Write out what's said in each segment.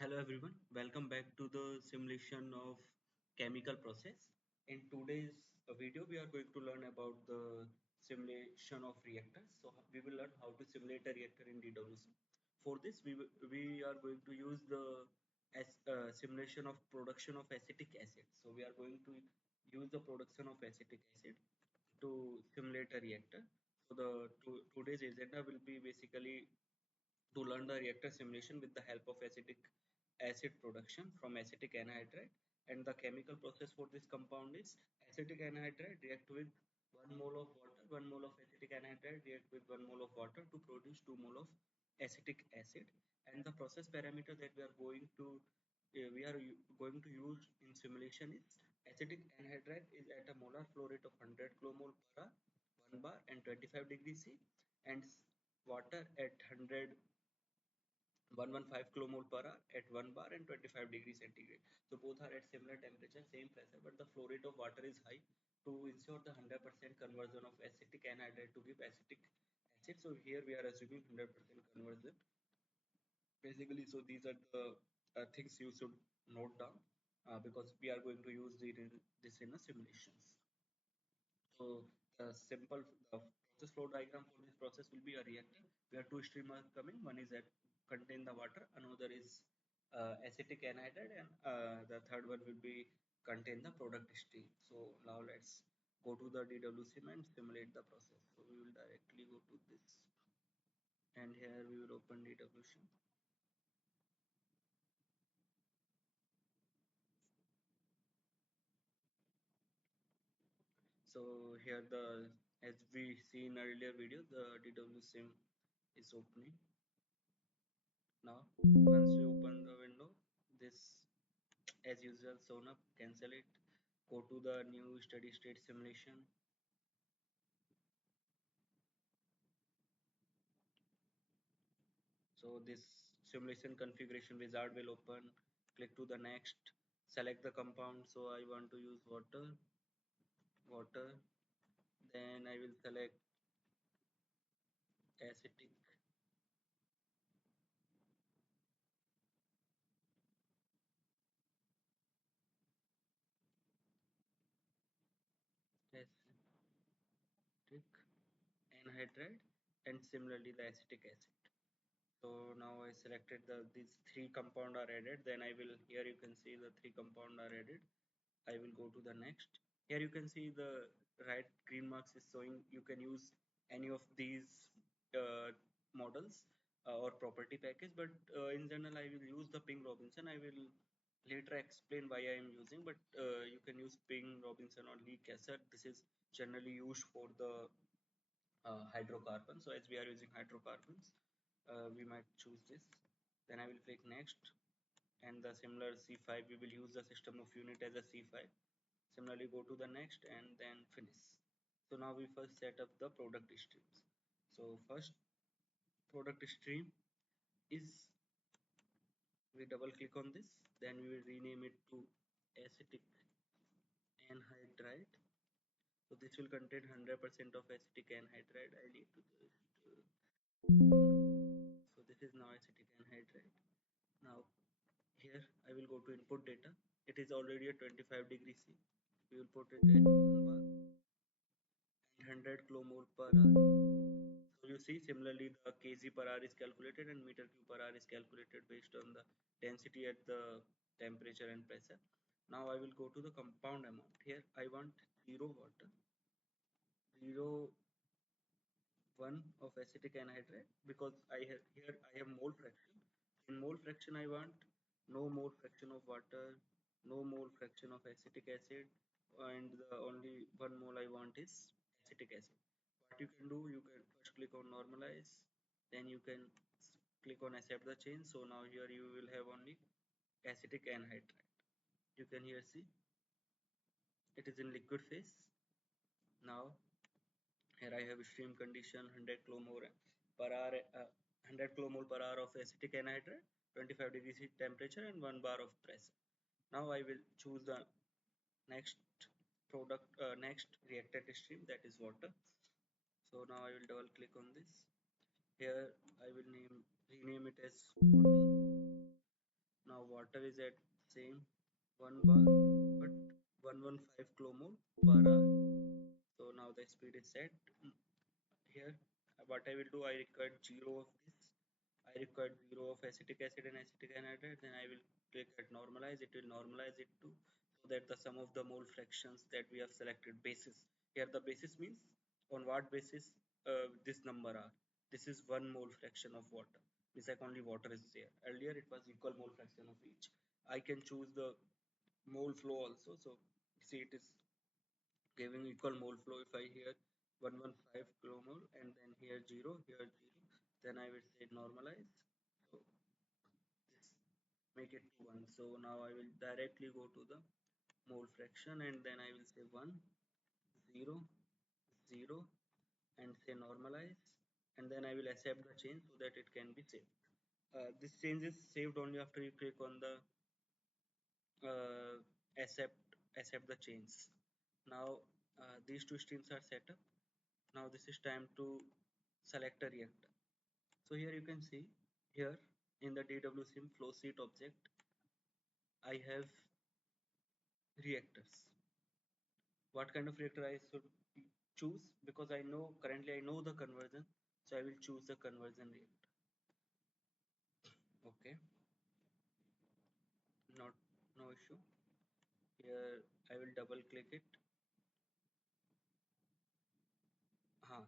Hello everyone, welcome back to the simulation of chemical process. In today's video, we are going to learn about the simulation of reactors. So we will learn how to simulate a reactor in DWSIM. For this, we are going to use the simulation of production of acetic acid. So we are going to use the production of acetic acid to simulate a reactor. So today's agenda will be basically to learn the reactor simulation with the help of acetic acid production from acetic anhydride, and the chemical process for this compound is acetic anhydride react with 1 mole of water, 1 mole of acetic anhydride react with 1 mole of water to produce 2 mole of acetic acid. And the process parameter that we are going to use in simulation is acetic anhydride is at a molar flow rate of 100 kilomole per hour, 1 bar and 25 degrees C, and water at 115 kilomole per hour at 1 bar and 25 degrees centigrade. So both are at similar temperature, same pressure, but the flow rate of water is high to ensure the 100% conversion of acetic anhydride to give acetic acid. So here we are assuming 100% conversion. Basically, so these are the things you should note down because we are going to use this in a simulations. So the process flow diagram for this process will be a reactor where two streams are coming. One is that contain the water, another is acetic anhydride, and the third one will be contain the product stream. So now let's go to the DWSIM and simulate the process. So we will directly go to this, and here we will open DWSIM. So here as we see in earlier video, the DWSIM is opening. Now once you open the window, this as usual shown up, cancel it, go to the new steady state simulation. So this simulation configuration wizard will open, click to the next, select the compound. So I want to use water, then I will select acetic acetic anhydride and similarly the acetic acid. So now I selected these three compound are added, then I will, here you can see the three compound are added. I will go to the next. Here you can see the right green marks is showing you can use any of these models or property package, but in general I will use the Ping Robinson. I will later explain why I am using, but you can use Ping Robinson or Lee Cassett. This is generally used for the hydrocarbons. So as we are using hydrocarbons, we might choose this. Then I will click next, and the similar C5 we will use the system of unit as a C5. Similarly, go to the next and then finish. So now we first set up the product streams. So first product stream is, we double click on this, then we will rename it to acetic anhydride. So this will contain 100% of acetic anhydride. I need to just so this is now acetic anhydride. Now here I will go to input data. It is already at 25 degrees C. We will put it at 1 bar and 100 kilomole per hour. So you see, similarly the kg per hour is calculated and meter cube per hour is calculated based on the density at the temperature and pressure. Now I will go to the compound amount. Here I want 0 water, 0 1 of acetic anhydride, because I have mole fraction. In mole fraction I want no mole fraction of water, no mole fraction of acetic acid, and the only 1 mole I want is acetic acid. What you can do, you can first click on normalize, then you can click on accept the change. So now here you will have only acetic anhydride. You can here see it is in liquid phase. Now here I have stream condition 100 kilomole per hour, 100 kilomole per hour of acetic anhydride, 25 degrees temperature and 1 bar of pressure. Now I will choose the next next reactant stream, that is water. So now I will double click on this. Here I will rename it as water. Now water is at same 1 bar but 115 kilomole per hour. So now the speed is set. Here what I will do, I record 0 of this, I record 0 of acetic acid and acetic anhydride, then I will click at normalize, it will normalize it to, so that the sum of the mole fractions that we have selected basis, here the basis means on what basis this number are, this is 1 mole fraction of water, this like only water is there, earlier it was equal mole fraction of each. I can choose the mole flow also, so see it is giving equal mole flow. If I here 115 kilomole and then here 0, here 0, then I will say normalize, so this make it to 1. So now I will directly go to the mole fraction and then I will say 1 0 0 and say normalize, and then I will accept the change so that it can be saved. This change is saved only after you click on the uh, accept the change. Now these two streams are set up. Now this is time to select a reactor. So here you can see, here in the DWSIM flow sheet object I have reactors. What kind of reactor I should choose, because I know currently I know the conversion, so I will choose the conversion reactor. Okay, not no issue. Here I will double click it.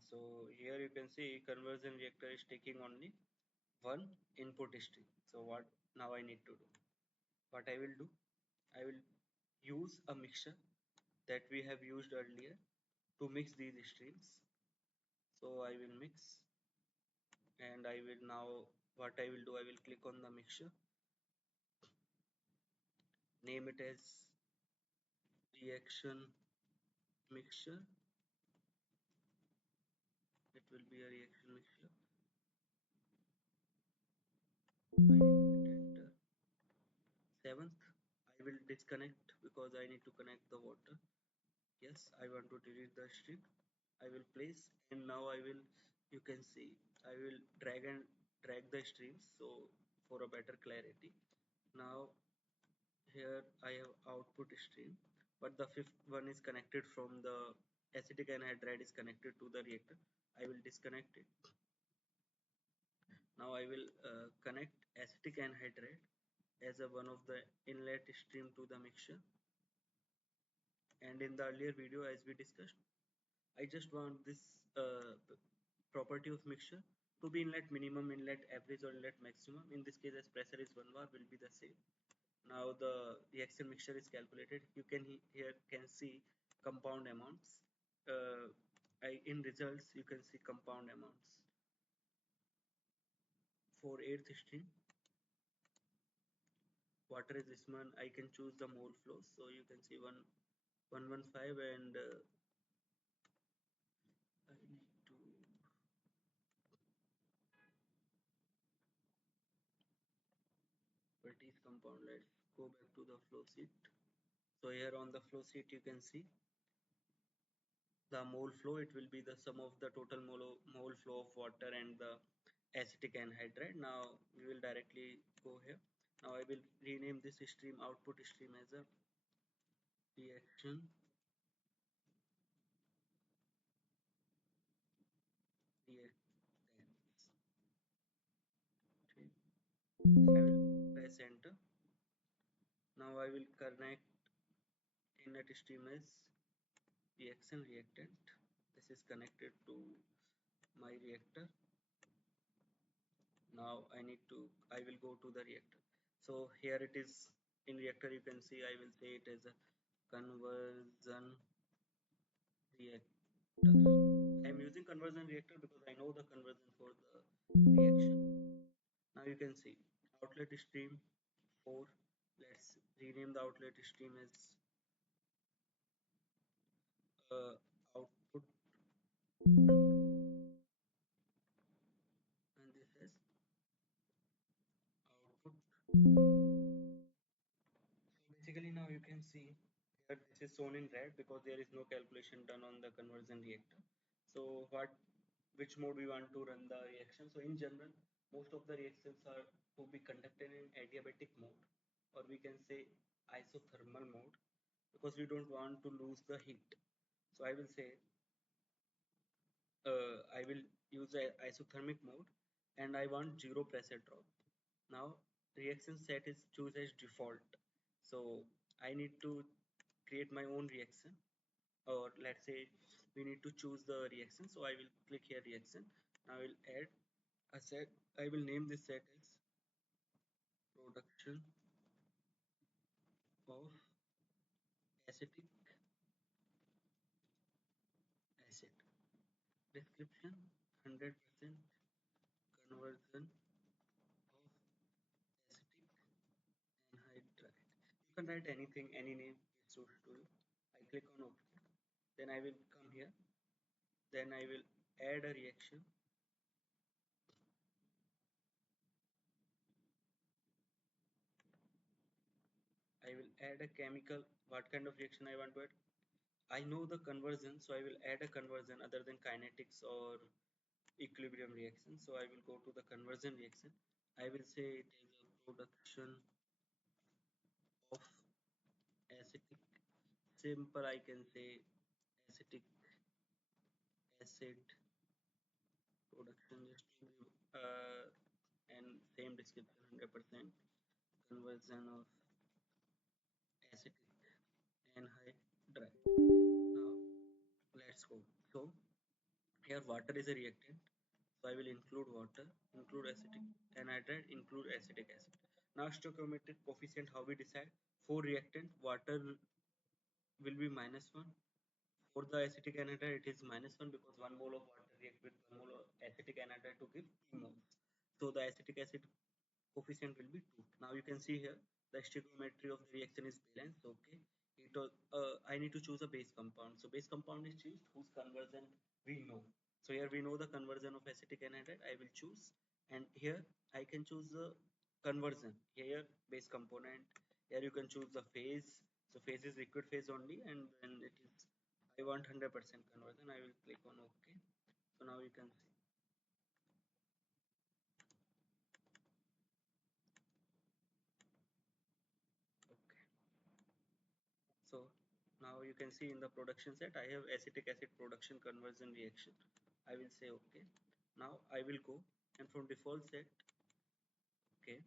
So here you can see conversion reactor is taking only one input stream. So what now I need to do? What I will do? I will use a mixture that we have used earlier to mix these streams. So I will mix, and I will now, what I will do, I will click on the mixture, name it as reaction mixture. It will be a reaction mixture. I need to enter. Seventh, I will disconnect because I need to connect the water. Yes, I want to delete the stream. I will place, and now I will, you can see I will drag the streams so for a better clarity. Now here I have output stream, but the fifth one is connected from the acetic anhydride is connected to the reactor. I will disconnect it. Now I will connect acetic anhydride as a one of the inlet stream to the mixture. And in the earlier video, as we discussed, I just want this property of mixture to be inlet minimum, inlet average, or inlet maximum. In this case, as pressure is 1 bar, will be the same. Now the reaction mixture is calculated. You can here can see compound amounts. In results, you can see compound amounts. For eighth stream, water is this one. I can choose the mole flow. So you can see 115 and I need to. What is compound? Let's go back to the flow sheet. So here on the flow sheet you can see the mole flow. It will be the sum of the total mole flow of water and the acetic anhydride. Now we will directly go here. Now I will rename this stream output stream as a reaction reactance. Okay. I will press enter. Now I will connect inlet stream as reaction reactant. This is connected to my reactor. Now I will go to the reactor. So here it is in reactor, you can see I will say it as a conversion reactor. I am using conversion reactor because I know the conversion for the reaction. Now you can see outlet stream 4. Let's rename the outlet stream as output 1, and this is output. So basically now you can see here this is shown in red because there is no calculation done on the conversion reactor. So which mode we want to run the reaction. So in general, most of the reactions are to be conducted in adiabatic mode. or we can say isothermal mode, because we don't want to lose the heat. So I will say I will use a isothermic mode, and I want zero pressure drop. Now reaction set is choose as default. So I need to create my own reaction, or let's say we need to choose the reaction. So I will click here reaction. Now I will add a set. I will name this set as production of acetic acid. Description: 100% conversion of acetic anhydride. You can write anything, any name is suited to you. I click on OK. Then I will come here. Then I will add a reaction. I will add a chemical. What kind of reaction I want to add? I know the conversion, so I will add a conversion other than kinetics or equilibrium reaction. So I will go to the conversion reaction. I will say it is a production of acetic. Simple, I can say acetic acid production, just to give and same description, 100% conversion of acetic anhydride. Now let's go. So here water is a reactant. So I will include water, include acetic anhydride, include acetic acid. Now stoichiometric coefficient, how we decide? For reactant, water will be -1. For the acetic anhydride, it is -1 because 1 mole of water react with 1 mole of acetic anhydride to give 2 moles. So the acetic acid coefficient will be 2. Now you can see here the stoichiometry of the reaction is balanced. Okay, I need to choose a base compound. So base compound is choose whose conversion we know. So here we know the conversion of acetic anhydride. I will choose, and here I can choose the conversion. Here base component. Here you can choose the phase. So phase is liquid phase only, and then it is I want 100% conversion. I will click on OK. So now you can see. Okay. So now you can see in the production set I have acetic acid production conversion reaction. I will say OK. Now I will go, and from default set, okay,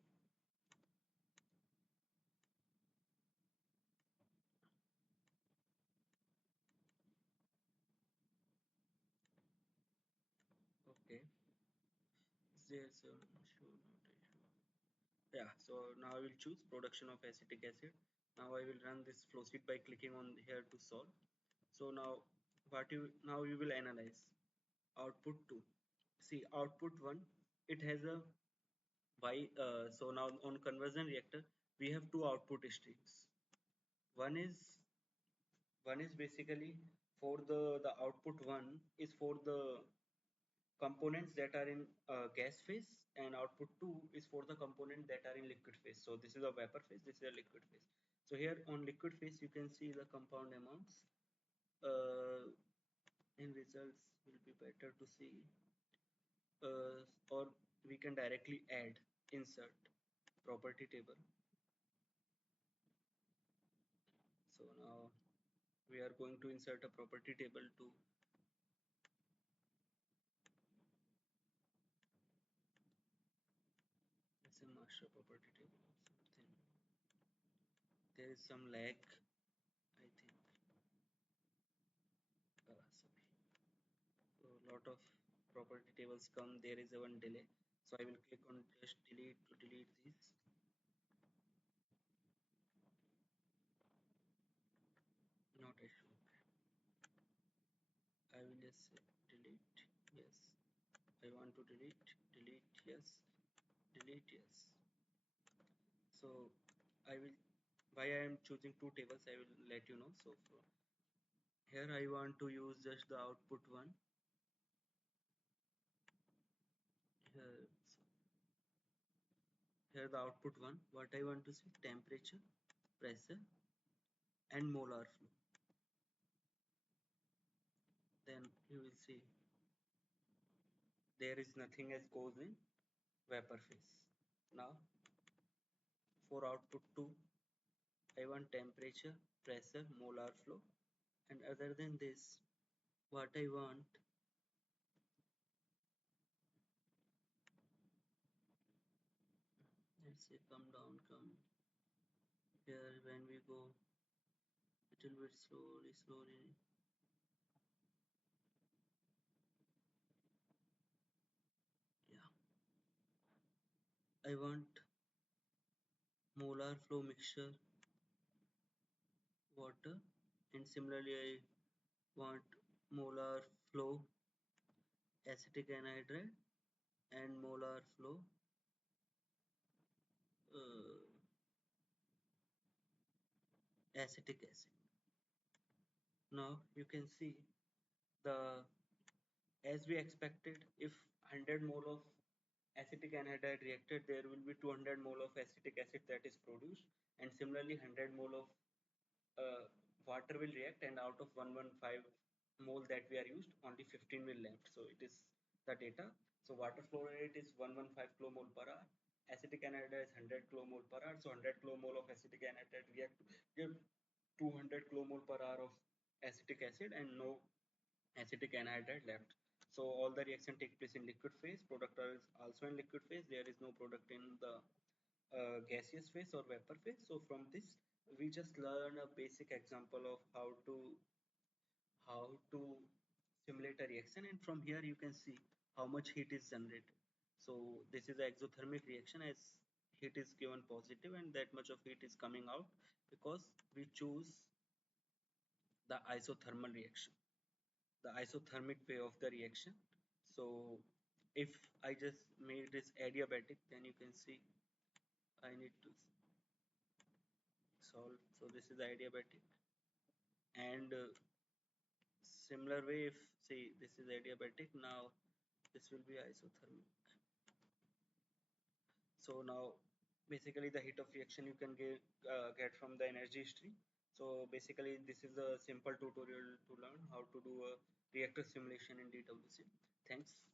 okay, there's a sure notation. Yeah, so now I will choose production of acetic acid. Now I will run this flowsheet by clicking on here to solve. So now you will analyze output 2. See output 1, it has a why. So now on conversion reactor we have two output streams. One is basically for the output one is for the components that are in gas phase, and output 2 is for the component that are in liquid phase. So this is a vapor phase, this is a liquid phase. So here on liquid phase you can see the compound amounts. uh, in results will be better to see, or we can directly add, insert property table. So now we are going to insert a property table to it's a master property table or something. There is some lag, I think. Sorry. So a lot of property tables come, there is a one delay. So I will click on just delete to delete these. Not issue. I will just say delete, yes. I want to delete, yes, delete, yes. So I will, why I am choosing two tables, I will let you know. So here I want to use just the output one. Here, here the output one. What I want to see: temperature, pressure, and molar flow. Then you will see there is nothing as goes in vapor phase. Now for output 2, I want temperature, pressure, molar flow, and other than this, what I want, let's say come down, come here. When we go little bit slowly, yeah, I want molar flow mixture water, and similarly I want molar flow acetic anhydride and molar flow uh, acetic acid. Now you can see the, as we expected, if 100 mole of acetic anhydride reacted, there will be 200 mole of acetic acid that is produced, and similarly 100 mole of uh, water will react, and out of 115 mole that we are used, only 15 will left. So it is the data. So water flow rate is 115 kilomole per hour, acetic anhydride is 100 kilomole per hour. So 100 kilomole of acetic anhydride react to give 200 kilomole per hour of acetic acid, and no acetic anhydride left. So all the reaction take place in liquid phase. Product is also in liquid phase. There is no product in the gaseous phase or vapor phase. So from this, we just learn a basic example of how to simulate a reaction, and from here you can see how much heat is generated. So this is an exothermic reaction, as heat is given positive and that much of heat is coming out because we choose the isothermal reaction, the isothermic way of the reaction. So if I just made this adiabatic, then you can see I need to solve. So this is adiabatic, and similar way, if see this is adiabatic, now this will be isothermic. So now basically the heat of reaction you can get from the energy history. So basically this is a simple tutorial to learn how to do a reactor simulation in DWSIM. Thanks.